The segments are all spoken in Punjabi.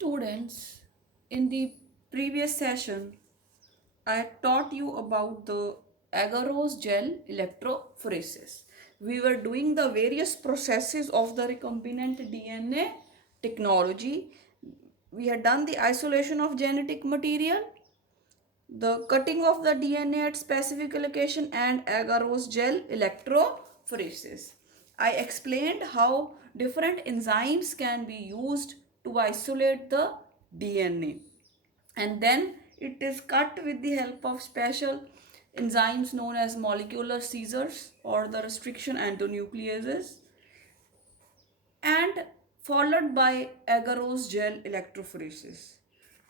Students, in the previous session, I taught you about the agarose gel electrophoresis. We were doing the various processes of the recombinant DNA technology. We had done the isolation of genetic material, the cutting of the DNA at specific location, and agarose gel electrophoresis. I explained how different enzymes can be used to isolate the DNA, and then it is cut with the help of special enzymes known as molecular scissors or the restriction endonucleases, and followed by agarose gel electrophoresis.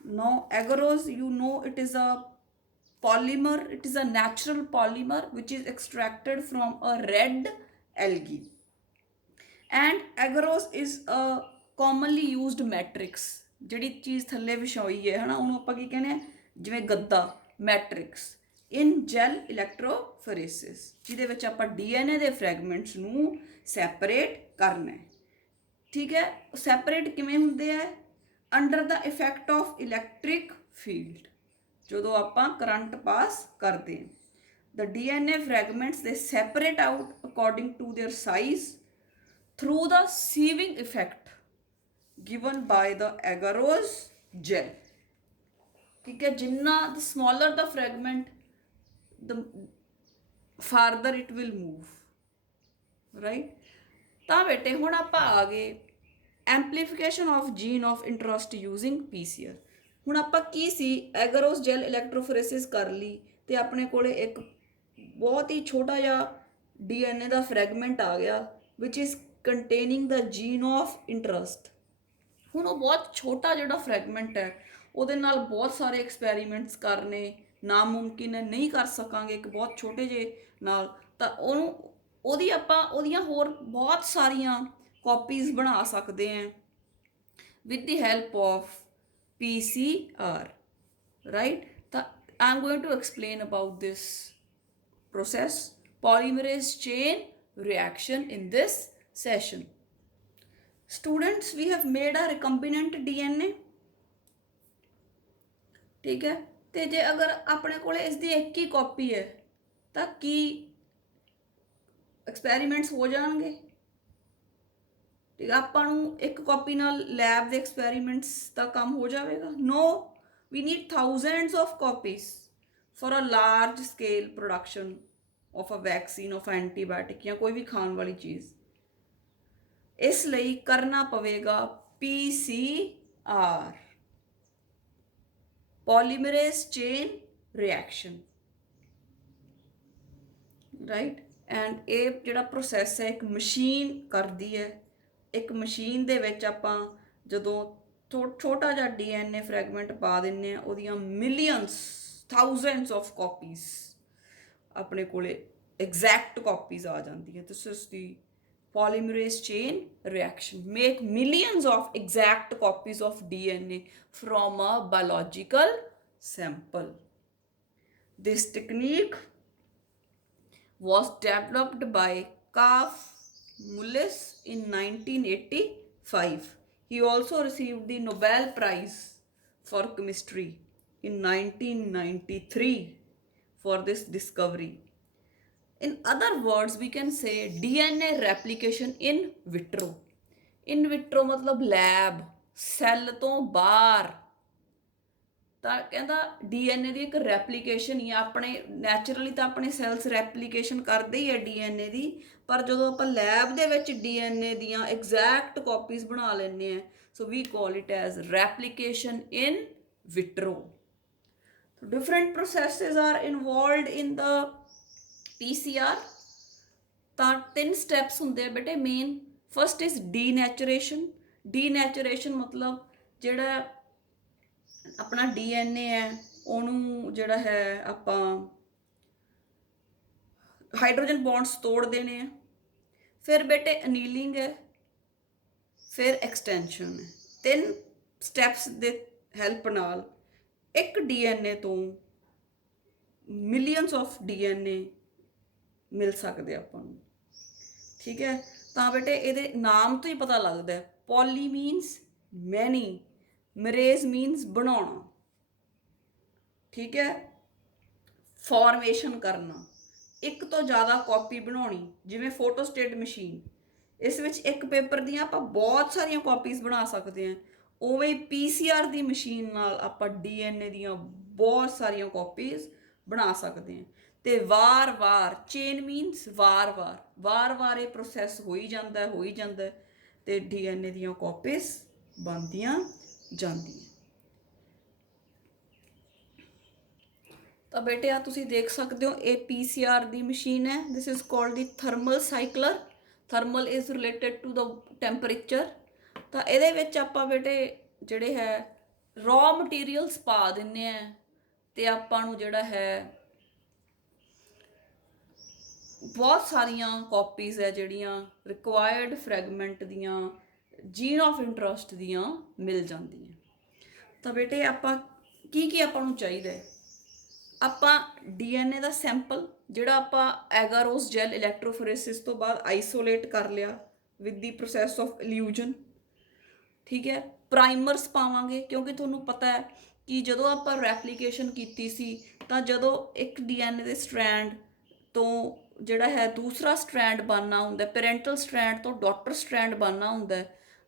Now, agarose, you know, it is a polymer, it is a natural polymer which is extracted from a red algae. And agarose is a commonly used matrix, ਜਿਹੜੀ ਚੀਜ਼ ਥੱਲੇ ਵਿਛਾਈ ਹੈ ਹਨਾ, ਉਹਨੂੰ ਆਪਾਂ ਕੀ ਕਹਿੰਦੇ ਆ, ਜਿਵੇਂ ਗੱਦਾ, ਮੈਟ੍ਰਿਕਸ ਇਨ ਜੈਲ ਇਲੈਕਟ੍ਰੋਫੋਰੇਸਿਸ, ਜਿਹਦੇ ਵਿੱਚ ਆਪਾਂ ਡੀਐਨਏ ਦੇ ਫਰੈਗਮੈਂਟਸ ਨੂੰ ਸੈਪਰੇਟ ਕਰਨਾ ਹੈ। ਠੀਕ ਹੈ, ਸੈਪਰੇਟ ਕਿਵੇਂ ਹੁੰਦੇ ਆ? Under the effect of electric field, ਜਦੋਂ ਆਪਾਂ ਕਰੰਟ ਪਾਸ ਕਰਦੇ ਹਾਂ। The DNA fragments, they separate out according to their size through the sieving effect given by the agarose gel. ठीक है, जिन्ना the smaller the fragment, the farther it will move, right? ਤਾਂ ਬੇਟੇ ਹੁਣ ਆਪਾਂ ਆ ਗਏ amplification of gene of interest using PCR. ਹੁਣ ਆਪਾਂ ਕੀ ਸੀ, ਐਗਰੋਸ ਜੈਲ ਇਲੈਕਟ੍ਰੋਫੋਰੇਸਿਸ ਕਰ ਲਈ ਤੇ ਆਪਣੇ ਕੋਲੇ ਇੱਕ ਬਹੁਤ ਹੀ ਛੋਟਾ ਜਿਹਾ ਡੀਐਨਏ ਦਾ ਫਰੈਗਮੈਂਟ ਆ ਗਿਆ which is containing the gene of interest. ਹੁਣ ਉਹ ਬਹੁਤ ਛੋਟਾ ਜਿਹੜਾ ਫਰੈਗਮੈਂਟ ਹੈ ਉਹਦੇ ਨਾਲ ਬਹੁਤ ਸਾਰੇ ਐਕਸਪੈਰੀਮੈਂਟਸ ਕਰਨੇ ਨਾਮੁਮਕਿਨ ਹੈ, ਨਹੀਂ ਕਰ ਸਕਾਂਗੇ ਇੱਕ ਬਹੁਤ ਛੋਟੇ ਜਿਹੇ ਨਾਲ। ਤਾਂ ਉਹਦੀਆਂ ਹੋਰ ਬਹੁਤ ਸਾਰੀਆਂ ਕਾਪੀਜ਼ ਬਣਾ ਸਕਦੇ ਹਾਂ with the help of PCR, right? I'm going to explain about this process, polymerase chain reaction, in this session. Students, we have made a recombinant DNA, ठीक है। ਤੇ ਜੇ ਅਗਰ ਆਪਣੇ ਕੋਲੇ ਇਸ ਦੀ ਇੱਕ ਹੀ ਕਾਪੀ ਹੈ ਤਾਂ ਕੀ ਐਕਸਪੈਰੀਮੈਂਟਸ ਹੋ ਜਾਣਗੇ? ਠੀਕ, ਆਪਾਂ ਨੂੰ ਇੱਕ ਕਾਪੀ ਨਾਲ ਲੈਬ ਦੇ ਐਕਸਪੈਰੀਮੈਂਟਸ ਦਾ ਕੰਮ ਹੋ ਜਾਵੇਗਾ? No, we need thousands of copies for a large scale production of a vaccine, of antibiotic ਜਾਂ ਕੋਈ ਵੀ ਖਾਣ ਵਾਲੀ ਚੀਜ਼। ਇਸ ਲਈ ਕਰਨਾ ਪਵੇਗਾ PCR, polymerase chain reaction, right? And ਇਹ ਜਿਹੜਾ ਪ੍ਰੋਸੈਸ ਹੈ ਇੱਕ ਮਸ਼ੀਨ ਕਰਦੀ ਹੈ। ਇੱਕ ਮਸ਼ੀਨ ਦੇ ਵਿੱਚ ਆਪਾਂ ਜਦੋਂ ਛੋਟਾ ਜਿਹਾ DNA ਫਰੈਗਮੈਂਟ ਪਾ ਦਿੰਦੇ ਹਾਂ, ਉਹਦੀਆਂ ਮਿਲੀਅਨਸ, ਥਾਊਜ਼ੈਂਡਸ ਆਫ ਕਾਪੀਜ਼ ਆਪਣੇ ਕੋਲੇ ਐਗਜ਼ੈਕਟ ਕਾਪੀਜ਼ ਆ ਜਾਂਦੀਆਂ। This is the polymerase chain reaction. Make millions of exact copies of DNA from a biological sample. This technique was developed by Kauf Mullis in 1985. He also received the Nobel Prize for Chemistry in 1993 for this discovery. In other words, we can say DNA replication in vitro. In vitro मतलब lab, ਸੈੱਲ ਤੋਂ ਬਾਹਰ। ਤਾਂ ਕਹਿੰਦਾ DNA ਦੀ ਇੱਕ ਰੈਪਲੀਕੇਸ਼ਨ ਹੀ ਆ। ਆਪਣੇ ਨੈਚੁਰਲੀ ਤਾਂ ਆਪਣੇ ਸੈਲਸ ਰੈਪਲੀਕੇਸ਼ਨ ਕਰਦੇ ਹੀ ਹੈ DNA ਦੀ, ਪਰ ਜਦੋਂ ਆਪਾਂ ਲੈਬ ਦੇ ਵਿੱਚ DNA ਦੀਆਂ ਐਗਜ਼ੈਕਟ ਕਾਪੀਜ਼ ਬਣਾ ਲੈਂਦੇ ਹਾਂ, so we call it as replication in vitro. Different processes are involved in the PCR। ਤਾਂ 3 ਸਟੈਪਸ ਹੁੰਦੇ ਆ ਬੇਟੇ main. First is denaturation. Denaturation ਮਤਲਬ ਜਿਹੜਾ ਆਪਣਾ DNA ਹੈ ਉਹਨੂੰ ਜਿਹੜਾ ਹੈ ਆਪਾਂ ਹਾਈਡਰੋਜਨ ਬੌਂਡਸ ਤੋੜ ਦੇਣੇ ਆ। ਫਿਰ ਬੇਟੇ ਅਨੀਲਿੰਗ ਹੈ, ਫਿਰ ਐਕਸਟੈਂਸ਼ਨ ਹੈ। 3 ਸਟੈਪਸ ਦੇ ਹੈਲਪ ਨਾਲ ਇੱਕ DNA ਤੋਂ ਮਿਲੀਅਨਸ ਆਫ DNA ਮਿਲ ਸਕਦੇ ਆਪਾਂ ਨੂੰ। ਠੀਕ ਹੈ, ਤਾਂ ਬੇਟੇ ਇਹਦੇ ਨਾਮ ਤੋਂ ਹੀ ਪਤਾ ਲੱਗਦਾ ਹੈ। ਪੋਲੀ ਮੀਨਸ ਮੈਨੀ, ਮਰੇਜ਼ ਮੀਨਸ ਬਣਾਉਣਾ, ਠੀਕ ਹੈ, ਫਾਰਮੇਸ਼ਨ ਕਰਨਾ, ਇੱਕ ਤੋਂ ਜ਼ਿਆਦਾ ਕਾਪੀ ਬਣਾਉਣੀ, ਜਿਵੇਂ ਫੋਟੋਸਟੇਟ ਮਸ਼ੀਨ, ਇਸ ਵਿੱਚ ਇੱਕ ਪੇਪਰ ਦੀਆਂ ਆਪਾਂ ਬਹੁਤ ਸਾਰੀਆਂ ਕਾਪੀਜ਼ ਬਣਾ ਸਕਦੇ ਹਾਂ। ਉਵੇਂ PCR ਦੀ ਮਸ਼ੀਨ ਨਾਲ ਆਪਾਂ DNA ਦੀਆਂ ਬਹੁਤ ਸਾਰੀਆਂ ਕਾਪੀਜ਼ ਬਣਾ ਸਕਦੇ ਹਾਂ। ਤੇ ਵਾਰ-ਵਾਰ, ਚੇਨ ਮੀਨਸ ਵਾਰ-ਵਾਰ ਇਹ ਪ੍ਰੋਸੈਸ ਹੋਈ ਜਾਂਦਾ ਤੇ DNA ਦੀਆਂ ਕਾਪੀਜ਼ ਬਣਦੀਆਂ ਜਾਂਦੀਆਂ। ਤਾਂ ਬੇਟੇ ਆ ਤੁਸੀਂ ਦੇਖ ਸਕਦੇ ਹੋ, ਇਹ PCR ਦੀ ਮਸ਼ੀਨ ਹੈ। This is called the thermal cycler. Thermal is related to the temperature. ਤਾਂ ਇਹਦੇ ਵਿੱਚ ਆਪਾਂ ਬੇਟੇ ਜਿਹੜੇ ਹੈ ਰॉ ਮਟੀਰੀਅਲਸ ਪਾ ਦਿੰਦੇ ਆ ਤੇ ਆਪਾਂ ਨੂੰ ਜਿਹੜਾ ਹੈ ਬਹੁਤ ਸਾਰੀਆਂ ਕਾਪੀਜ਼ ਹੈ ਜਿਹੜੀਆਂ ਰਿਕੁਆਇਰਡ ਫਰੈਗਮੈਂਟ ਦੀਆਂ, ਜੀਨ ਆਫ ਇੰਟਰਸਟ ਦੀਆਂ ਮਿਲ ਜਾਂਦੀਆਂ। ਤਾਂ ਬੇਟੇ ਆਪਾਂ ਕੀ ਆਪਾਂ ਨੂੰ ਚਾਹੀਦਾ ਹੈ, ਆਪਾਂ DNA ਦਾ ਸੈਂਪਲ ਜਿਹੜਾ ਆਪਾਂ ਐਗਾਰੋਸ ਜੈਲ ਇਲੈਕਟ੍ਰੋਫੋਰੇਸਿਸ ਤੋਂ ਬਾਅਦ ਆਈਸੋਲੇਟ ਕਰ ਲਿਆ ਵਿਦ ਦੀ ਪ੍ਰੋਸੈਸ ਆਫ ਇਲਿਊਜਨ, ਠੀਕ ਹੈ। ਪ੍ਰਾਈਮਰਸ ਪਾਵਾਂਗੇ ਕਿਉਂਕਿ ਤੁਹਾਨੂੰ ਪਤਾ ਹੈ ਕਿ ਜਦੋਂ ਆਪਾਂ ਰੈਪਲੀਕੇਸ਼ਨ ਕੀਤੀ ਸੀ ਤਾਂ ਜਦੋਂ ਇੱਕ DNA ਦੇ ਸਟ੍ਰੈਂਡ ਤੋਂ ਜਿਹੜਾ ਹੈ ਦੂਸਰਾ ਸਟ੍ਰੈਂਡ ਬਣਨਾ ਹੁੰਦਾ, ਪੈਰੈਂਟਲ ਸਟ੍ਰੈਂਡ ਤੋਂ ਡਾਟਰ ਸਟ੍ਰੈਂਡ ਬਣਨਾ ਹੁੰਦਾ,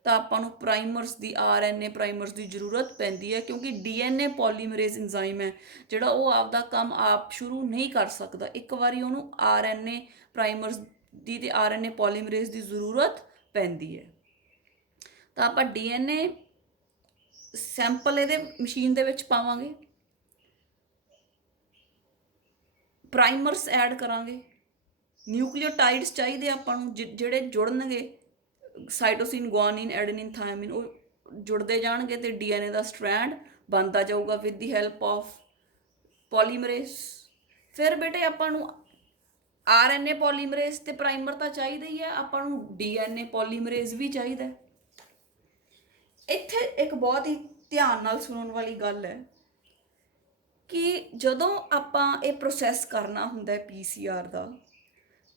ਤਾਂ ਆਪਾਂ ਨੂੰ ਪ੍ਰਾਈਮਰਸ ਦੀ RNA ਪ੍ਰਾਈਮਰਸ ਦੀ ਜ਼ਰੂਰਤ ਪੈਂਦੀ ਹੈ ਕਿਉਂਕਿ DNA ਪੋਲੀਮਰੇਜ਼ ਇੰਜ਼ਾਈਮ ਹੈ ਜਿਹੜਾ ਉਹ ਆਪਦਾ ਕੰਮ ਆਪ ਸ਼ੁਰੂ ਨਹੀਂ ਕਰ ਸਕਦਾ। ਇੱਕ ਵਾਰੀ ਉਹਨੂੰ RNA ਪ੍ਰਾਈਮਰਸ ਦੀ ਤੇ RNA ਪੋਲੀਮਰੇਜ਼ ਦੀ ਜ਼ਰੂਰਤ ਪੈਂਦੀ ਹੈ। ਤਾਂ ਆਪਾਂ DNA ਸੈਂਪਲ ਇਹਦੇ ਮਸ਼ੀਨ ਦੇ ਵਿੱਚ ਪਾਵਾਂਗੇ, ਪ੍ਰਾਈਮਰਸ ਐਡ ਕਰਾਂਗੇ, ਨਿਊਕਲੀਓਟਾਈਡਸ ਚਾਹੀਦੇ ਆਪਾਂ ਨੂੰ ਜਿਹੜੇ ਜੁੜਨਗੇ, ਸਾਈਟੋਸਿਨ, ਗੁਆਨਿਨ, ਐਡੇਨਿਨ, ਥਾਇਮਿਨ, ਉਹ ਜੁੜਦੇ ਜਾਣਗੇ ਤੇ DNA ਦਾ ਸਟ੍ਰੈਂਡ ਬਣਦਾ ਜਾਊਗਾ ਵਿਦ ਦੀ ਹੈਲਪ ਆਫ ਪੋਲੀਮਰੇਜ਼। ਫਿਰ ਬੇਟੇ ਆਪਾਂ ਨੂੰ RNA ਪੋਲੀਮਰੇਜ਼ ਤੇ ਪ੍ਰਾਈਮਰ ਤਾਂ ਚਾਹੀਦਾ ਹੀ ਹੈ, ਆਪਾਂ ਨੂੰ DNA ਪੋਲੀਮਰੇਜ਼ ਵੀ ਚਾਹੀਦਾ। ਇੱਥੇ ਇੱਕ ਬਹੁਤ ਹੀ ਧਿਆਨ ਨਾਲ ਸੁਣਨ ਵਾਲੀ ਗੱਲ ਹੈ ਕਿ ਜਦੋਂ ਆਪਾਂ ਇਹ ਪ੍ਰੋਸੈਸ ਕਰਨਾ ਹੁੰਦਾ PCR ਦਾ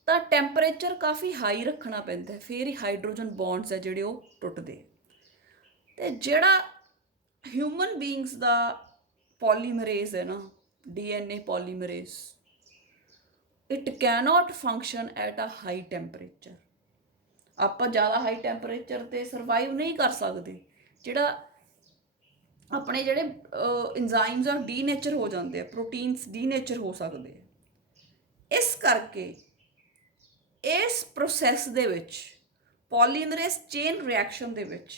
ਤਾਂ ਟੈਂਪਰੇਚਰ ਕਾਫੀ ਹਾਈ ਰੱਖਣਾ ਪੈਂਦਾ, ਫਿਰ ਹੀ ਹਾਈਡਰੋਜਨ ਬੌਂਡਸ ਹੈ ਜਿਹੜੇ ਉਹ ਟੁੱਟਦੇ। ਤੇ ਜਿਹੜਾ ਹਿਊਮਨ ਬੀਇੰਗਸ ਦਾ ਪੋਲੀਮਰੇਜ਼ ਹੈ ਨਾ, DNA polymerase, it cannot function at a high temperature. ਆਪਾਂ ਜ਼ਿਆਦਾ ਹਾਈ ਟੈਂਪਰੇਚਰ 'ਤੇ ਸਰਵਾਈਵ ਨਹੀਂ ਕਰ ਸਕਦੇ, ਜਿਹੜਾ ਆਪਣੇ ਜਿਹੜੇ ਇੰਜ਼ਾਈਮਸ ਆ ਡੀਨੇਚਰ ਹੋ ਜਾਂਦੇ ਆ, ਪ੍ਰੋਟੀਨਸ ਡੀਨੇਚਰ ਹੋ ਸਕਦੇ ਆ। ਇਸ ਕਰਕੇ ਇਸ ਪ੍ਰੋਸੈਸ ਦੇ ਵਿੱਚ ਪੋਲੀਮਰੇਜ਼ ਚੇਨ ਰਿਐਕਸ਼ਨ ਦੇ ਵਿੱਚ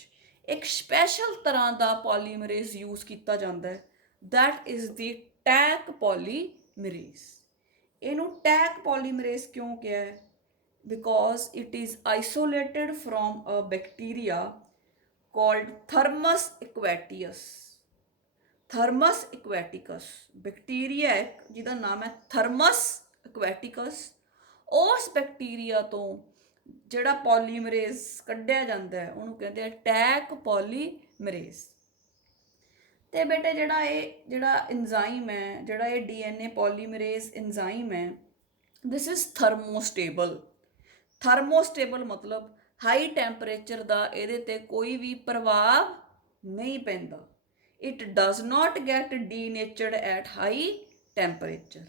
ਇੱਕ ਸਪੈਸ਼ਲ ਤਰ੍ਹਾਂ ਦਾ ਪੋਲੀਮਰੇਜ਼ ਯੂਜ਼ ਕੀਤਾ ਜਾਂਦਾ ਹੈ, that is the Taq polymerase. ਇਹਨੂੰ ਟੈਕ ਪੋਲੀਮਰੇਜ਼ ਕਿਉਂ ਕਿਹਾ ਹੈ? Because it is isolated from a bacteria called Thermus aquaticus। Thermus aquaticus bacteria ਹੈ ਜਿਹਦਾ ਨਾਮ ਹੈ Thermus aquaticus। ਉਸ ਬੈਕਟੀਰੀਆ ਤੋਂ ਜਿਹੜਾ ਪੋਲੀਮਰੇਜ਼ ਕੱਢਿਆ ਜਾਂਦਾ ਹੈ ਉਹਨੂੰ ਕਹਿੰਦੇ ਆ ਟੈਕ ਪੋਲੀਮਰੇਜ਼। ਤੇ ਬੇਟੇ ਜਿਹੜਾ ਇੰਜ਼ਾਈਮ ਹੈ, ਜਿਹੜਾ ਇਹ DNA ਪੋਲੀਮਰੇਜ਼ ਇੰਜ਼ਾਈਮ ਹੈ, ਦਿਸ ਇਜ਼ ਥਰਮੋਸਟੇਬਲ। ਥਰਮੋਸਟੇਬਲ ਮਤਲਬ ਹਾਈ ਟੈਂਪਰੇਚਰ ਦਾ ਇਹਦੇ ਤੇ ਕੋਈ ਵੀ ਪ੍ਰਭਾਵ ਨਹੀਂ ਪੈਂਦਾ। It does not get denatured at high temperature.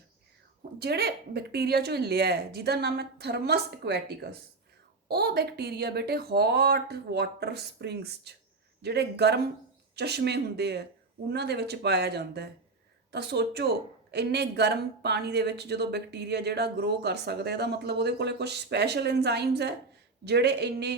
ਜਿਹੜੇ ਬੈਕਟੀਰੀਆ ਚੋਂ ਲਿਆ ਹੈ ਜਿਹਦਾ ਨਾਮ ਹੈ ਥਰਮਸ ਐਕੁਐਟਿਕਸ, ਉਹ ਬੈਕਟੀਰੀਆ ਬੇਟੇ ਹੌਟ ਵਾਟਰ ਸਪ੍ਰਿੰਗਸ 'ਚ, ਜਿਹੜੇ ਗਰਮ ਚਸ਼ਮੇ ਹੁੰਦੇ ਆ ਉਹਨਾਂ ਦੇ ਵਿੱਚ ਪਾਇਆ ਜਾਂਦਾ ਹੈ। ਤਾਂ ਸੋਚੋ ਇੰਨੇ ਗਰਮ ਪਾਣੀ ਦੇ ਵਿੱਚ ਜਦੋਂ ਬੈਕਟੀਰੀਆ ਜਿਹੜਾ ਗਰੋ ਕਰ ਸਕਦਾ, ਇਹਦਾ ਮਤਲਬ ਉਹਦੇ ਕੋਲ ਕੁਝ ਸਪੈਸ਼ਲ ਐਂਜ਼ਾਈਮਸ ਹੈ ਜਿਹੜੇ ਇੰਨੇ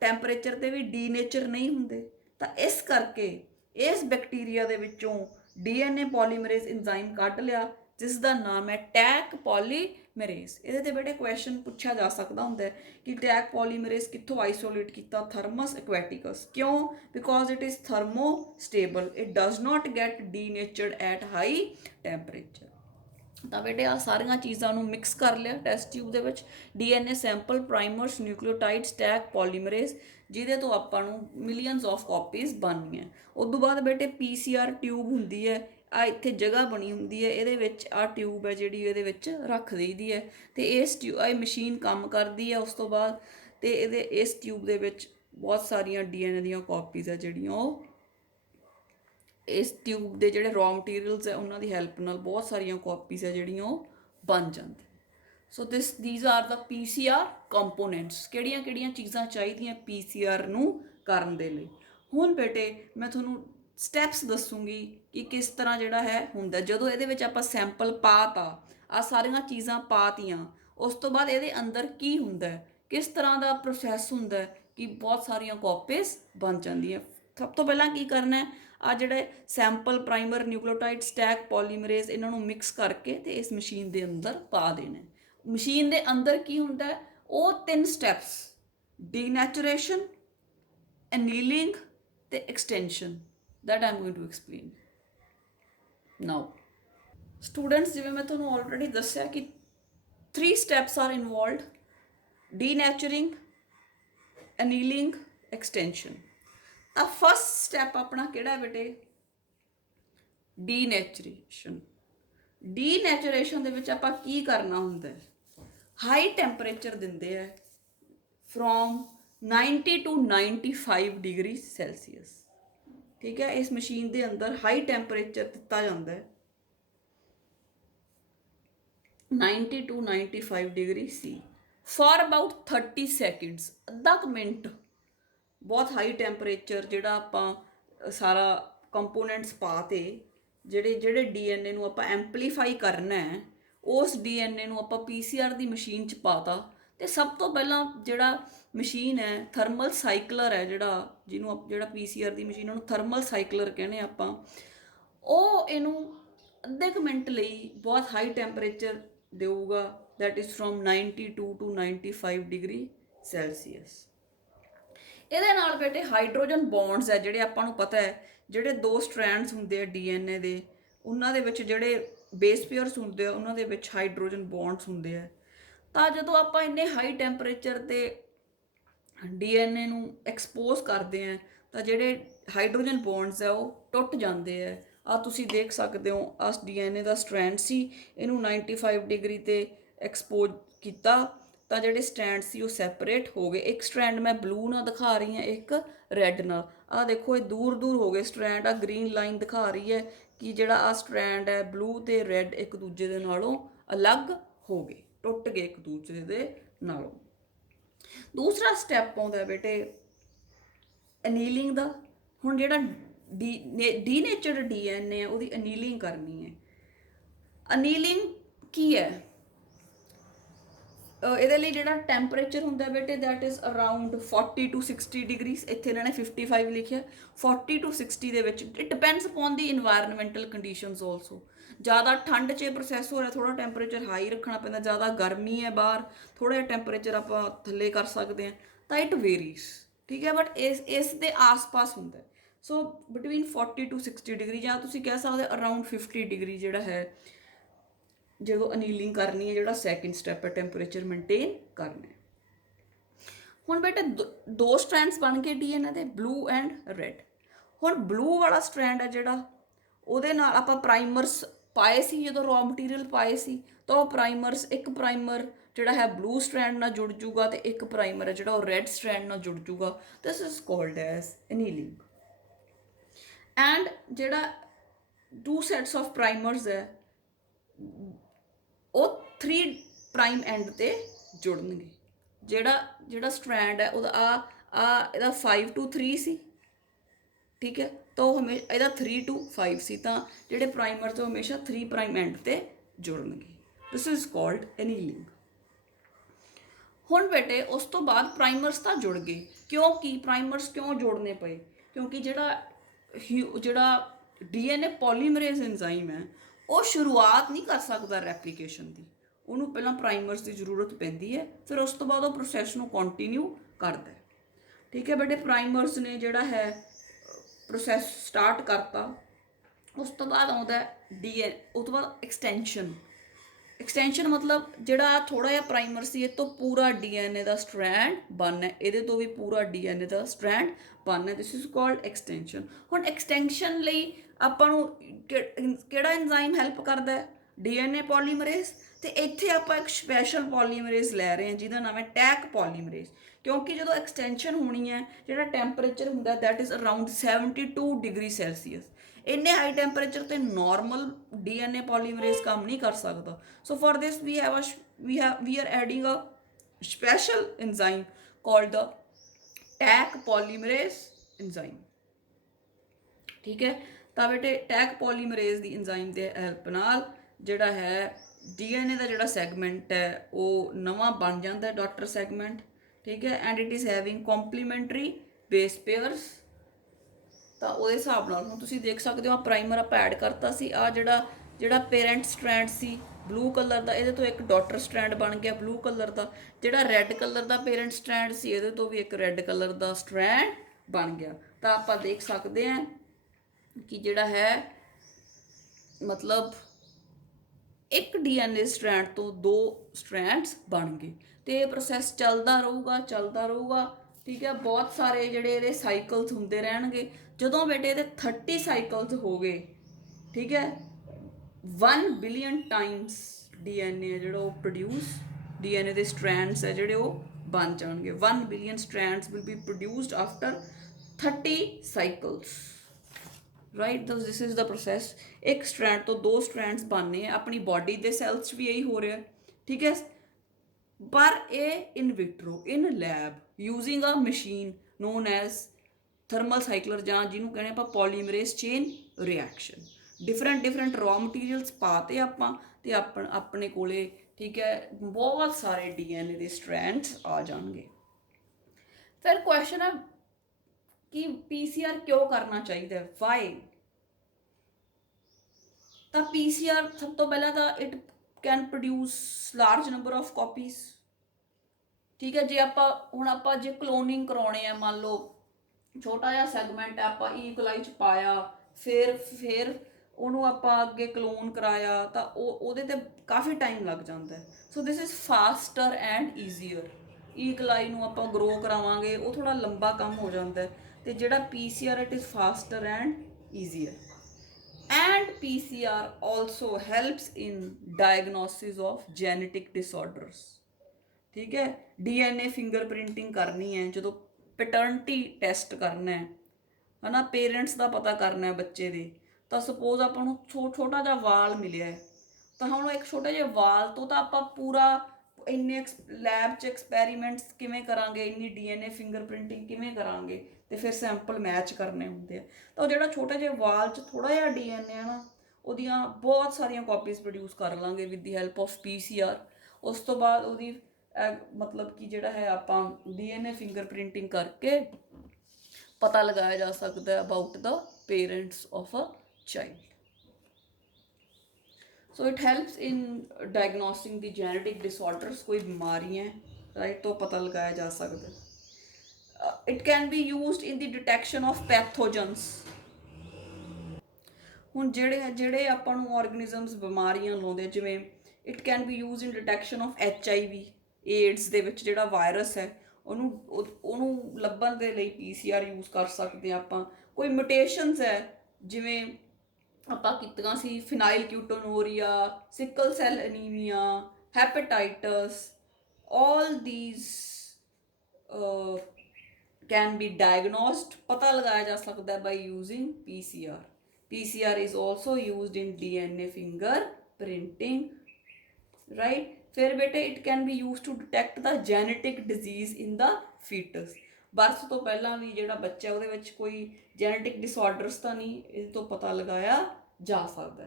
ਟੈਂਪਰੇਚਰ 'ਤੇ ਵੀ ਡੀਨੇਚਰ ਨਹੀਂ ਹੁੰਦੇ। ਤਾਂ ਇਸ ਕਰਕੇ ਇਸ ਬੈਕਟੀਰੀਆ ਦੇ ਵਿੱਚੋਂ DNA ਪੋਲੀਮਰੇਜ਼ ਇੰਜ਼ਾਈਮ ਕੱਢ ਲਿਆ ਜਿਸ ਦਾ ਨਾਮ ਹੈ ਟੈਕ ਪੋਲੀਮਰੇਜ਼। ਇਹਦੇ 'ਤੇ ਬੇਟੇ ਕੁਐਸਚਨ ਪੁੱਛਿਆ ਜਾ ਸਕਦਾ ਹੁੰਦਾ ਕਿ ਟੈਕ ਪੋਲੀਮਰੇਜ਼ ਕਿੱਥੋਂ ਆਈਸੋਲੇਟ ਕੀਤਾ? Thermus aquaticus. ਕਿਉਂ? Because it is thermostable, it does not get denatured at high temperature. ਤਾਂ ਬੇਟੇ ਆ ਸਾਰੀਆਂ ਚੀਜ਼ਾਂ ਨੂੰ ਮਿਕਸ ਕਰ ਲਿਆ ਟੈਸਟ ਟਿਊਬ ਦੇ ਵਿੱਚ, DNA ਸੈਂਪਲ, ਪ੍ਰਾਈਮਰਸ, ਨਿਊਕਲੀਓਟਾਈਡਸ, ਟੈਕ ਪੋਲੀਮਰੇਜ਼, ਜਿਹਦੇ ਤੋਂ ਆਪਾਂ ਨੂੰ ਮਿਲੀਅਨਸ ਆਫ ਕਾਪੀਜ਼ ਬਣਨੀਆਂ। ਉਸ ਤੋਂ ਬਾਅਦ ਬੇਟੇ PCR ਟਿਊਬ ਹੁੰਦੀ ਹੈ, ਆ ਇੱਥੇ ਜਗ੍ਹਾ ਬਣੀ ਹੁੰਦੀ ਹੈ, ਇਹਦੇ ਵਿੱਚ ਆ ਟਿਊਬ ਹੈ ਜਿਹੜੀ ਇਹਦੇ ਵਿੱਚ ਰੱਖ ਦਈਦੀ ਹੈ ਤੇ ਇਹ ਮਸ਼ੀਨ ਕੰਮ ਕਰਦੀ ਹੈ ਉਸ ਤੋਂ ਬਾਅਦ। ਤੇ ਇਸ ਟਿਊਬ ਦੇ ਵਿੱਚ ਬਹੁਤ ਸਾਰੀਆਂ DNA ਦੀਆਂ ਕਾਪੀਜ਼ ਹੈ ਜਿਹੜੀਆਂ ਉਹ ਇਸ ਟਿਊਬ ਦੇ ਜਿਹੜੇ ਰॉ ਮਟੀਰੀਅਲਸ ਹੈ ਉਹਨਾਂ ਦੀ ਹੈਲਪ ਨਾਲ ਬਹੁਤ ਸਾਰੀਆਂ ਕਾਪੀਜ਼ ਹੈ ਜਿਹੜੀਆਂ ਉਹ ਬਣ ਜਾਂਦੀਆਂ। ਸੋ these are the PCR components. ਕਿਹੜੀਆਂ ਕਿਹੜੀਆਂ ਚੀਜ਼ਾਂ ਚਾਹੀਦੀਆਂ PCR ਨੂੰ ਕਰਨ ਦੇ ਲਈ। ਹੁਣ ਬੇਟੇ ਮੈਂ ਤੁਹਾਨੂੰ ਸਟੈਪਸ ਦੱਸੂਗੀ ਕਿ ਕਿਸ ਤਰ੍ਹਾਂ ਜਿਹੜਾ ਹੈ ਹੁੰਦਾ। ਜਦੋਂ ਇਹਦੇ ਵਿੱਚ ਆਪਾਂ ਸੈਂਪਲ ਪਾਤਾ, ਆ ਸਾਰੀਆਂ ਚੀਜ਼ਾਂ ਪਾਤੀਆਂ, ਉਸ ਤੋਂ ਬਾਅਦ ਇਹਦੇ ਅੰਦਰ ਕੀ ਹੁੰਦਾ, ਕਿਸ ਤਰ੍ਹਾਂ ਦਾ ਪ੍ਰੋਸੈਸ ਹੁੰਦਾ ਕਿ ਬਹੁਤ ਸਾਰੀਆਂ ਕਾਪੀਜ਼ ਬਣ ਜਾਂਦੀਆਂ। ਸਭ ਤੋਂ ਪਹਿਲਾਂ ਕੀ ਕਰਨਾ ਹੈ, ਆ ਜਿਹੜੇ ਸੈਂਪਲ, ਪ੍ਰਾਈਮਰ, ਨਿਊਕਲੀਓਟਾਈਡ, ਸਟੈਕ, ਪੋਲੀਮਰੇਜ਼, ਇਹਨਾਂ ਨੂੰ ਮਿਕਸ ਕਰਕੇ ਤੇ ਇਸ ਮਸ਼ੀਨ ਦੇ ਅੰਦਰ ਪਾ ਦੇਣਾ। ਮਸ਼ੀਨ ਦੇ ਅੰਦਰ ਕੀ ਹੁੰਦਾ, ਉਹ 3 ਸਟੈਪਸ, ਡੀਨੈਚੁਰੇਸ਼ਨ, ਐਨੀਲਿੰਗ ਤੇ extension, that I'm going to explain now. Students, ਜਿਵੇਂ ਮੈਂ ਤੁਹਾਨੂੰ ਆਲਰੇਡੀ ਦੱਸਿਆ ਕਿ 3 steps are involved: denaturing, annealing, extension. ਤਾਂ ਫਸਟ ਸਟੈਪ ਆਪਣਾ ਕਿਹੜਾ ਬੇਟੇ, ਡੀਨੈਚੁਰੇਸ਼ਨ। ਡੀਨੈਚੁਰੇਸ਼ਨ ਦੇ ਵਿੱਚ ਆਪਾਂ ਕੀ ਕਰਨਾ ਹੁੰਦਾ ਹੈ, ਹਾਈ ਟੈਂਪਰੇਚਰ ਦਿੰਦੇ ਆ ਫਰੋਮ 90 to 95 ਡਿਗਰੀ ਸੈਲਸੀਅਸ। ਠੀਕ ਹੈ, ਇਸ ਮਸ਼ੀਨ ਦੇ ਅੰਦਰ ਹਾਈ ਟੈਂਪਰੇਚਰ ਦਿੱਤਾ ਜਾਂਦਾ ਹੈ 90 to 95 degree C for about 30 seconds, ਅੱਧਾ ਕੁ ਮਿੰਟ। ਬਹੁਤ ਹਾਈ ਟੈਂਪਰੇਚਰ ਜਿਹੜਾ ਆਪਾਂ ਸਾਰਾ ਕੰਪੋਨੈਂਟਸ ਪਾ ਤੇ ਜਿਹੜੇ ਡੀਐਨਏ ਨੂੰ ਆਪਾਂ ਐਂਪਲੀਫਾਈ ਕਰਨਾ ਹੈ, ਉਸ ਡੀਐਨਏ ਨੂੰ ਆਪਾਂ ਪੀਸੀਆਰ ਦੀ ਮਸ਼ੀਨ 'ਚ ਪਾਤਾ। ਤੇ ਸਭ ਤੋਂ ਪਹਿਲਾਂ ਜਿਹੜਾ ਮਸ਼ੀਨ ਹੈ, ਥਰਮਲ ਸਾਈਕਲਰ ਹੈ, ਜਿਹੜਾ ਪੀਸੀਆਰ ਦੀ ਮਸ਼ੀਨ, ਉਹਨੂੰ ਥਰਮਲ ਸਾਈਕਲਰ ਕਹਿੰਦੇ ਆਪਾਂ। ਉਹ ਇਹਨੂੰ ਅੱਧੇ ਕੁ ਮਿੰਟ ਲਈ ਬਹੁਤ ਹਾਈ ਟੈਂਪਰੇਚਰ ਦੇਊਗਾ, that is from 92 to 95 degree Celsius. ਇਹਦੇ ਨਾਲ ਬੇਟੇ ਹਾਈਡਰੋਜਨ ਬੌਂਡਸ ਹੈ, ਜਿਹੜੇ ਆਪਾਂ ਨੂੰ ਪਤਾ ਹੈ, ਜਿਹੜੇ 2 ਸਟ੍ਰੈਂਡਸ ਹੁੰਦੇ ਆ ਡੀਐਨਏ ਦੇ, ਉਹਨਾਂ ਦੇ ਵਿੱਚ ਜਿਹੜੇ ਬੇਸ ਪੇਅਰਸ ਹੁੰਦੇ ਆ, ਉਹਨਾਂ ਦੇ ਵਿੱਚ ਹਾਈਡਰੋਜਨ ਬੌਂਡਸ ਹੁੰਦੇ ਆ। ਤਾਂ ਜਦੋਂ ਆਪਾਂ ਇੰਨੇ ਹਾਈ ਟੈਂਪਰੇਚਰ 'ਤੇ ਡੀਐਨਏ ਨੂੰ ਐਕਸਪੋਜ਼ ਕਰਦੇ ਆ ਤਾਂ ਜਿਹੜੇ ਹਾਈਡਰੋਜਨ ਬੌਂਡਸ ਆ ਉਹ ਟੁੱਟ ਜਾਂਦੇ ਆ। ਆ ਤੁਸੀਂ ਦੇਖ ਸਕਦੇ ਹੋ, ਆ ਡੀਐਨਏ ਦਾ ਸਟ੍ਰੈਂਡ ਸੀ, ਇਹਨੂੰ 95 ਡਿਗਰੀ 'ਤੇ ਐਕਸਪੋਜ਼ ਕੀਤਾ ਤਾਂ ਜਿਹੜੇ ਸਟ੍ਰੈਂਡ ਸੀ ਉਹ ਸੈਪਰੇਟ ਹੋ ਗਏ। ਇੱਕ ਸਟ੍ਰੈਂਡ ਮੈਂ ਬਲੂ ਨਾਲ ਦਿਖਾ ਰਹੀ ਹਾਂ, ਇੱਕ ਰੈੱਡ ਨਾਲ। ਆਹ ਦੇਖੋ, ਇਹ ਦੂਰ ਦੂਰ ਹੋ ਗਏ ਸਟ੍ਰੈਂਡ। ਆ ਗ੍ਰੀਨ ਲਾਈਨ ਦਿਖਾ ਰਹੀ ਹੈ ਕਿ ਜਿਹੜਾ ਆ ਸਟ੍ਰੈਂਡ ਹੈ ਬਲੂ ਤੇ ਰੈੱਡ ਇੱਕ ਦੂਜੇ ਦੇ ਨਾਲੋਂ ਅਲੱਗ ਹੋ ਗਏ, ਟੁੱਟ ਗਏ ਇੱਕ ਦੂਜੇ ਦੇ ਨਾਲੋਂ। ਦੂਸਰਾ ਸਟੈਪ ਆਉਂਦਾ ਬੇਟੇ ਅਨੀਲਿੰਗ ਦਾ। ਹੁਣ ਜਿਹੜਾ ਡੀਨੇਚਰਡ ਡੀਐਨਏ ਹੈ, ਉਹਦੀ ਅਨੀਲਿੰਗ ਕਰਨੀ ਹੈ। ਅਨੀਲਿੰਗ ਕੀ ਹੈ, ਇਹਦੇ ਲਈ ਜਿਹੜਾ ਟੈਂਪਰੇਚਰ ਹੁੰਦਾ ਬੇਟੇ, that is around 40 to 60 degrees. ਇੱਥੇ ਇਹਨਾਂ ਨੇ 55 ਲਿਖਿਆ। 40 to 60 ਦੇ ਵਿੱਚ it depends upon the environmental conditions also. ਜ਼ਿਆਦਾ ਠੰਡ 'ਚ ਪ੍ਰੋਸੈਸ ਹੋ ਰਿਹਾ, ਥੋੜ੍ਹਾ ਟੈਂਪਰੇਚਰ ਹਾਈ ਰੱਖਣਾ ਪੈਂਦਾ। ਜ਼ਿਆਦਾ ਗਰਮੀ ਹੈ ਬਾਹਰ, ਥੋੜ੍ਹਾ ਜਿਹਾ ਟੈਂਪਰੇਚਰ ਆਪਾਂ ਥੱਲੇ ਕਰ ਸਕਦੇ ਹਾਂ, ਤਾਂ ਇਟ ਵੇਰੀਜ਼। ਠੀਕ ਹੈ, ਬਟ ਇਸ ਦੇ ਆਸ-ਪਾਸ ਹੁੰਦਾ। ਸੋ ਬਿਟਵੀਨ 40 to 60 ਡਿਗਰੀ, ਜਾਂ ਤੁਸੀਂ ਕਹਿ ਸਕਦੇ ਅਰਾਊਂਡ 50 ਡਿਗਰੀ ਜਿਹੜਾ ਹੈ ਜਦੋਂ ਅਨੀਲਿੰਗ ਕਰਨੀ ਹੈ, ਜਿਹੜਾ ਸੈਕਿੰਡ ਸਟੈਪ ਹੈ ਟੈਂਪਰੇਚਰ ਮੇਨਟੇਨ ਕਰਨਾ। ਹੁਣ ਬੇਟੇ 2 ਸਟ੍ਰੈਂਡਸ ਬਣ ਗਏ ਡੀਐਨਏ ਦੇ, ਬਲੂ ਐਂਡ ਰੈੱਡ। ਹੁਣ ਬਲੂ ਵਾਲਾ ਸਟ੍ਰੈਂਡ ਹੈ ਜਿਹੜਾ, ਉਹਦੇ ਨਾਲ ਆਪਾਂ ਪ੍ਰਾਈਮਰਸ ਪਾਏ ਸੀ, ਜਦੋਂ ਰॉ ਮਟੀਰੀਅਲ ਪਾਏ ਸੀ ਤਾਂ ਉਹ ਪ੍ਰਾਈਮਰਸ, ਇੱਕ ਪ੍ਰਾਈਮਰ ਜਿਹੜਾ ਹੈ ਬਲੂ ਸਟ੍ਰੈਂਡ ਨਾਲ ਜੁੜ ਜੂਗਾ ਤੇ ਇੱਕ ਪ੍ਰਾਈਮਰ ਹੈ ਜਿਹੜਾ ਉਹ ਰੈੱਡ ਸਟ੍ਰੈਂਡ ਨਾਲ ਜੁੜ ਜੂਗਾ। This is called as annealing. And ਜਿਹੜਾ 2 ਸੈਟਸ ਆਫ ਪ੍ਰਾਈਮਰਸ ਹੈ ਉਹ 3 ਪ੍ਰਾਈਮ ਐਂਡ 'ਤੇ ਜੁੜਨਗੇ। ਜਿਹੜਾ ਸਟ੍ਰੈਂਡ ਹੈ ਉਹਦਾ ਇਹਦਾ 5 to 3 ਸੀ, ਠੀਕ ਹੈ, ਤਾਂ ਉਹ ਇਹਦਾ 3 to 5 ਸੀ, ਤਾਂ ਜਿਹੜੇ ਪ੍ਰਾਈਮਰ ਤੋਂ ਹਮੇਸ਼ਾ 3 ਪ੍ਰਾਈਮ ਐਂਡ 'ਤੇ ਜੁੜਨਗੇ। ਦਿਸ ਇਜ਼ ਕਾਲਡ ਅਨੀਲਿੰਗ। ਹੁਣ ਬੇਟੇ ਉਸ ਤੋਂ ਬਾਅਦ ਪ੍ਰਾਈਮਰਸ ਤਾਂ ਜੁੜ ਗਏ। ਪ੍ਰਾਈਮਰਸ ਕਿਉਂ ਜੋੜਨੇ ਪਏ? ਕਿਉਂਕਿ ਜਿਹੜਾ ਡੀਐਨਏ ਪੋਲੀਮਰੇਜ਼ ਐਂਜ਼ਾਈਮ ਹੈ ਉਹ ਸ਼ੁਰੂਆਤ ਨਹੀਂ ਕਰ ਸਕਦਾ ਰੈਪਲੀਕੇਸ਼ਨ ਦੀ, ਉਹਨੂੰ ਪਹਿਲਾਂ ਪ੍ਰਾਈਮਰਸ ਦੀ ਜ਼ਰੂਰਤ ਪੈਂਦੀ ਹੈ, ਫਿਰ ਉਸ ਤੋਂ ਬਾਅਦ ਉਹ ਪ੍ਰੋਸੈਸ ਨੂੰ ਕੰਟੀਨਿਊ ਕਰਦਾ ਹੈ। ਠੀਕ ਹੈ ਬੇਟੇ, ਪ੍ਰਾਈਮਰਸ ਨੇ ਜਿਹੜਾ ਹੈ ਪ੍ਰੋਸੈਸ ਸਟਾਰਟ ਕਰਤਾ। ਉਸ ਤੋਂ ਬਾਅਦ ਆਉਂਦਾ ਉਸ ਤੋਂ ਬਾਅਦ ਐਕਸਟੈਂਸ਼ਨ ਮਤਲਬ ਜਿਹੜਾ ਥੋੜ੍ਹਾ ਜਿਹਾ ਪ੍ਰਾਈਮਰ ਸੀ ਇਹ ਤੋਂ ਪੂਰਾ ਡੀਐਨਏ ਦਾ ਸਟ੍ਰੈਂਡ ਬਣਨਾ, ਇਹਦੇ ਤੋਂ ਵੀ ਪੂਰਾ ਡੀਐਨਏ ਦਾ ਸਟ੍ਰੈਂਡ ਬਣਨਾ। ਦਿਸ ਇਜ਼ ਕਾਲਡ ਐਕਸਟੈਂਸ਼ਨ। ਹੁਣ ਐਕਸਟੈਂਸ਼ਨ ਲਈ ਆਪਾਂ ਨੂੰ ਕਿਹੜਾ ਐਂਜ਼ਾਈਮ ਹੈਲਪ ਕਰਦਾ ਹੈ? ਡੀਐਨਏ ਪੋਲੀਮਰੇਜ਼। ਤੇ ਇੱਥੇ ਆਪਾਂ ਇੱਕ ਸਪੈਸ਼ਲ ਪੋਲੀਮਰੇਜ਼ ਲੈ ਰਹੇ ਹਾਂ ਜਿਹਦਾ ਨਾਮ ਹੈ ਟੈਕ ਪੋਲੀਮਰੇਜ਼। ਕਿਉਂਕਿ ਜਦੋਂ ਐਕਸਟੈਂਸ਼ਨ ਹੋਣੀ ਹੈ, ਜਿਹੜਾ ਟੈਂਪਰੇਚਰ ਹੁੰਦਾ that is around 72 degree Celsius. ਇੰਨੇ ਹਾਈ ਟੈਂਪਰੇਚਰ ਤੇ ਨਾਰਮਲ ਡੀਐਨਏ ਪੋਲੀਮਰੇਜ਼ ਕੰਮ ਨਹੀਂ ਕਰ ਸਕਦਾ। ਸੋ for this we are adding a special enzyme called the Taq polymerase enzyme. ठीक है, ਤਾਂ ਬੇਟੇ ਟੈਕ ਪੋਲੀਮਰੇਜ਼ ਦੀ ਐਂਜ਼ਾਈਮ ਦੇ ਹੈਲਪ ਨਾਲ ਜਿਹੜਾ ਹੈ ਡੀਐਨਏ ਦਾ ਜਿਹੜਾ ਸੈਗਮੈਂਟ ਹੈ ਉਹ ਨਵਾਂ ਬਣ ਜਾਂਦਾ ਡਾਟਰ ਸੈਗਮੈਂਟ। ਠੀਕ ਹੈ, and it is having complimentary base pairs. ਤਾਂ ਉਹਦੇ ਹਿਸਾਬ ਨਾਲ ਹੁਣ ਤੁਸੀਂ ਦੇਖ ਸਕਦੇ ਹੋ ਆ ਪ੍ਰਾਈਮਰ ਆਪਾਂ ਐਡ ਕਰਤਾ ਸੀ। ਆ ਜਿਹੜਾ ਪੇਰੈਂਟ ਸਟ੍ਰੈਂਡ ਸੀ ਬਲੂ ਕਲਰ ਦਾ, ਇਹਦੇ ਤੋਂ ਇੱਕ ਡਾਟਰ ਸਟ੍ਰੈਂਡ ਬਣ ਗਿਆ ਬਲੂ ਕਲਰ ਦਾ। ਜਿਹੜਾ ਰੈੱਡ ਕਲਰ ਦਾ ਪੇਰੈਂਟ ਸਟ੍ਰੈਂਡ ਸੀ ਇਹਦੇ ਤੋਂ ਵੀ ਇੱਕ ਰੈੱਡ ਕਲਰ ਦਾ ਸਟ੍ਰੈਂਡ ਬਣ ਗਿਆ। ਤਾਂ ਆਪਾਂ ਦੇਖ ਸਕਦੇ ਹਾਂ ਕਿ ਜਿਹੜਾ ਹੈ ਮਤਲਬ ਇੱਕ ਡੀਐਨਏ ਸਟ੍ਰੈਂਡ ਤੋਂ 2 ਸਟ੍ਰੈਂਡਸ ਬਣ ਗਏ। ਤੇ ਇਹ ਪ੍ਰੋਸੈਸ ਚੱਲਦਾ ਰਹੂਗਾ। ਠੀਕ ਹੈ, ਬਹੁਤ ਸਾਰੇ ਜਿਹੜੇ ਇਹਦੇ ਸਾਈਕਲਸ ਹੁੰਦੇ ਰਹਿਣਗੇ। ਜਦੋਂ ਬੇਟੇ ਇਹਦੇ 30 ਸਾਈਕਲਸ ਹੋ ਗਏ, ਠੀਕ ਹੈ, 1 ਬਿਲੀਅਨ ਟਾਈਮਸ ਡੀਐਨਏ ਹੈ ਜਿਹੜਾ ਉਹ ਡੀਐਨਏ ਦੇ ਸਟ੍ਰੈਂਡਸ ਹੈ ਜਿਹੜੇ ਉਹ ਬਣ ਜਾਣਗੇ। 1 billion strands will be produced after 30 cycles. Right, this is the process. ਇੱਕ ਸਟ੍ਰੈਂਡ ਤੋਂ 2 ਸਟ੍ਰੈਂਡਸ ਬਣਨੇ ਆ। ਆਪਣੀ ਬਾਡੀ ਦੇ ਸੈਲਸ 'ਚ ਵੀ ਇਹੀ ਹੋ ਰਿਹਾ। ਠੀਕ ਹੈ, ਪਰ ਇਹ in vitro in lab using a machine known as thermal cycler, ਜਾਂ ਜਿਹਨੂੰ ਕਹਿੰਦੇ ਆਪਾਂ polymerase chain reaction. Different raw materials ਪਾਤੇ ਆਪਾਂ ਤੇ ਆਪਣੇ ਕੋਲੇ ਠੀਕ ਹੈ ਬਹੁਤ ਸਾਰੇ ਡੀਐਨਏ ਦੇ ਸਟ੍ਰੈਂਡਸ ਆ ਜਾਣਗੇ। ਫਿਰ ਕੁਐਸਚਨ ਹੈ ਕਿ ਪੀਸੀਆਰ ਕਿਉਂ ਕਰਨਾ ਚਾਹੀਦਾ ਹੈ, ਵਾਈ? ਤਾਂ ਪੀਸੀਆਰ ਸਭ ਤੋਂ ਪਹਿਲਾਂ ਤਾਂ it can produce large number of copies. ਠੀਕ ਹੈ, ਜੇ ਆਪਾਂ ਜੇ ਕਲੋਨਿੰਗ ਕਰਾਉਣੇ ਆ, ਮੰਨ ਲਓ ਛੋਟਾ ਜਿਹਾ ਸੈਗਮੈਂਟ ਆਪਾਂ ਈ ਕੋਲਾਈ 'ਚ ਪਾਇਆ, ਫਿਰ ਉਹਨੂੰ ਆਪਾਂ ਅੱਗੇ ਕਲੋਨ ਕਰਾਇਆ, ਤਾਂ ਉਹਦੇ ਤੇ ਕਾਫੀ ਟਾਈਮ ਲੱਗ ਜਾਂਦਾ। So this is faster and easier. E coli ਨੂੰ ਆਪਾਂ ਗਰੋ ਕਰਾਵਾਂਗੇ, ਉਹ ਥੋੜਾ ਲੰਬਾ ਕੰਮ ਹੋ ਜਾਂਦਾ। ਤੇ ਜਿਹੜਾ PCR it is faster and easier. And PCR also helps in diagnosis of genetic disorders. ਠੀਕ ਹੈ, ਡੀਐਨਏ ਫਿੰਗਰਪ੍ਰਿੰਟਿੰਗ ਕਰਨੀ ਹੈ, ਜਦੋਂ ਪੈਟਰਨਿਟੀ ਟੈਸਟ ਕਰਨਾ ਹੈ ਨਾ, ਪੇਰੈਂਟਸ ਦਾ ਪਤਾ ਕਰਨਾ ਹੈ ਬੱਚੇ ਦੇ। ਤਾਂ ਸਪੋਜ਼ ਆਪਾਂ ਨੂੰ ਛੋਟਾ ਜਿਹਾ ਵਾਲ ਮਿਲਿਆ ਹੈ, ਤਾਂ ਹੁਣ ਇੱਕ ਛੋਟੇ ਜਿਹੇ ਵਾਲ ਤੋਂ ਤਾਂ ਆਪਾਂ ਪੂਰਾ ਇੰਨੇ ਲੈਬ 'ਚ ਐਕਸਪੈਰੀਮੈਂਟਸ ਕਿਵੇਂ ਕਰਾਂਗੇ, ਇੰਨੀ ਡੀਐਨਏ ਫਿੰਗਰਪ੍ਰਿੰਟਿੰਗ ਕਿਵੇਂ ਕਰਾਂਗੇ, ਤੇ ਫਿਰ ਸੈਂਪਲ ਮੈਚ ਕਰਨੇ ਹੁੰਦੇ ਆ। ਤਾਂ ਉਹ ਜਿਹੜਾ ਛੋਟੇ ਜਿਹੇ ਵਾਲ 'ਚ ਥੋੜਾ ਜਿਹਾ ਡੀਐਨਏ ਹੈ ਨਾ, ਉਹਦੀਆਂ ਬਹੁਤ ਸਾਰੀਆਂ ਕਾਪੀਜ਼ ਪ੍ਰੋਡਿਊਸ ਕਰ ਲਾਂਗੇ with the help of PCR. ਉਸ ਤੋਂ ਬਾਅਦ ਉਹਦੀ ਮਤਲਬ ਕਿ ਜਿਹੜਾ ਹੈ ਆਪਾਂ ਡੀਐਨਏ ਫਿੰਗਰਪ੍ਰਿੰਟਿੰਗ ਕਰਕੇ ਪਤਾ ਲਗਾਇਆ ਜਾ ਸਕਦਾ ਅਬਾਊਟ ਦਾ parents of a child. So it helps in diagnosing the genetic disorders, कोई बीमारी है राइट, तो पता लगाया जा सकता। It can be used in the detection of pathogens. ਹੁਣ ਜਿਹੜੇ ਆਪਾਂ ਨੂੰ ਆਰਗੇਨਿਜ਼ਮਸ ਬਿਮਾਰੀਆਂ ਲਾਉਂਦੇ, ਜਿਵੇਂ it can be use in detection of HIV AIDS ਦੇ ਵਿੱਚ ਜਿਹੜਾ ਵਾਇਰਸ ਹੈ ਉਹਨੂੰ ਲੱਭਣ ਦੇ ਲਈ ਪੀਸੀਆਰ ਯੂਜ਼ ਕਰ ਸਕਦੇ ਹਾਂ ਆਪਾਂ। ਕੋਈ ਮਿਊਟੇਸ਼ਨਸ ਹੈ, ਜਿਵੇਂ ਆਪਾਂ ਕੀਤੀਆਂ ਸੀ phenylketonuria, sickle cell anaemia, hepatitis, all these can be diagnosed, ਪਤਾ ਲਗਾਇਆ ਜਾ ਸਕਦਾ by using PCR. PCR is also used in DNA fingerprinting, right? ਫਿਰ ਬੇਟੇ it can be used to detect the genetic disease in the fetus. Birth ਤੋਂ ਪਹਿਲਾਂ ਵੀ ਜਿਹੜਾ ਬੱਚਾ ਉਹਦੇ ਵਿੱਚ ਕੋਈ ਜੈਨੇਟਿਕ ਡਿਸਆਰਡਰਸ ਤਾਂ ਨਹੀਂ, ਇਹਦੇ ਤੋਂ ਪਤਾ ਲਗਾਇਆ ਜਾ ਸਕਦਾ।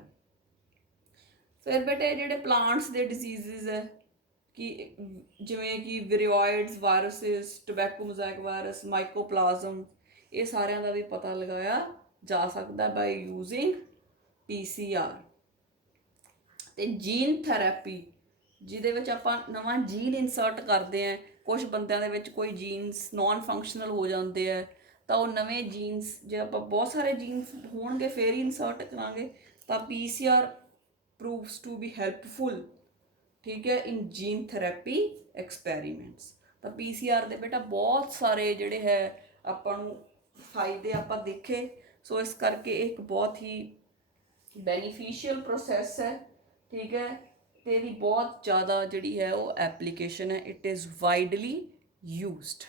ਫਿਰ ਬੇਟੇ ਜਿਹੜੇ ਪਲਾਂਟਸ ਦੇ ਡਿਜ਼ੀਜ਼ਸ ਹੈ ਕਿ ਜਿਵੇਂ ਕਿ ਵਿਰੀਓਇਡਸ ਵਾਇਰਸਿਸ, ਟੋਬੈਕੋ ਮੋਜ਼ੈਕ ਵਾਇਰਸ, ਮਾਈਕੋਪਲਾਜ਼ਮ, ਇਹ ਸਾਰਿਆਂ ਦਾ ਵੀ ਪਤਾ ਲਗਾਇਆ ਜਾ ਸਕਦਾ ਬਾਈ ਯੂਜ਼ਿੰਗ ਪੀਸੀਆਰ। ਤੇ ਜੀਨ ਥੈਰੇਪੀ, ਜਿਹਦੇ ਵਿੱਚ ਆਪਾਂ ਨਵਾਂ ਜੀਨ ਇਨਸਰਟ ਕਰਦੇ ਹਾਂ। ਕੁਝ ਬੰਦਿਆਂ ਦੇ ਵਿੱਚ ਕੋਈ ਜੀਨਸ ਨਾਨ ਫੰਕਸ਼ਨਲ ਹੋ ਜਾਂਦੇ ਆ, ਤਾਂ ਉਹ ਨਵੇਂ ਜੀਨਸ, ਜੇ ਆਪਾਂ ਬਹੁਤ ਸਾਰੇ ਜੀਨਸ ਹੋਣਗੇ ਫਿਰ ਹੀ ਇਨਸਰਟ ਕਰਾਂਗੇ, ਤਾਂ ਪੀਸੀਆਰ ਪ੍ਰੂਵਸ ਟੂ ਬੀ ਹੈਲਪਫੁਲ, ਠੀਕ ਹੈ, ਇਨ ਜੀਨ ਥੈਰੇਪੀ ਐਕਸਪੈਰੀਮੈਂਟਸ। ਤਾਂ ਪੀਸੀਆਰ ਦੇ ਬੇਟਾ ਬਹੁਤ ਸਾਰੇ ਜਿਹੜੇ ਹੈ ਆਪਾਂ ਨੂੰ ਫਾਇਦੇ ਆਪਾਂ ਦੇਖੇ। ਸੋ ਇਸ ਕਰਕੇ ਇੱਕ ਬਹੁਤ ਹੀ ਬੈਨੀਫੀਸ਼ੀਅਲ ਪ੍ਰੋਸੈਸ ਹੈ, ਠੀਕ ਹੈ, ਤੇ ਇਹਦੀ ਬਹੁਤ ਜ਼ਿਆਦਾ ਜਿਹੜੀ ਹੈ ਉਹ ਐਪਲੀਕੇਸ਼ਨ ਹੈ। It is widely used.